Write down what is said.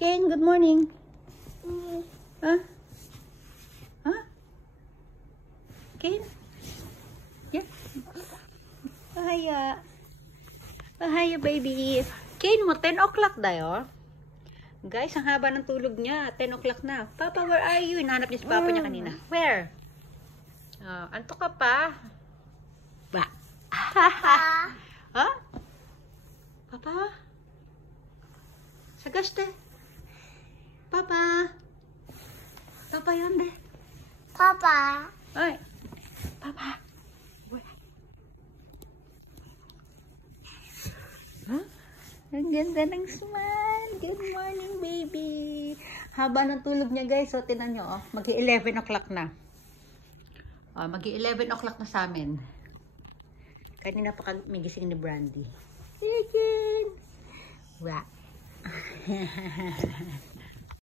Ken, good morning. Huh? Huh? Ken? Yeah. Bahaya. Bahaya, baby. Ken mo, 10 o'clock dayo. Guys, ang haba ng tulog niya. 10 o'clock na. Papa, where are you? Hinahanap niya si Papa niya kanina. Where? Anto ka pa? Ba? Ha? Papa? Sagaste? Papa? Papa yun de? Papa. Ay. Papa? Where? Huh? Ang ganda ng smile. Good morning, baby. Haba ng tulog niya, guys. So, tinan nyo, oh. Mag-11 o'clock na. Mag-11 o'clock na sa amin. Kanina pa may gising ni Brandy. Chicken! Wow.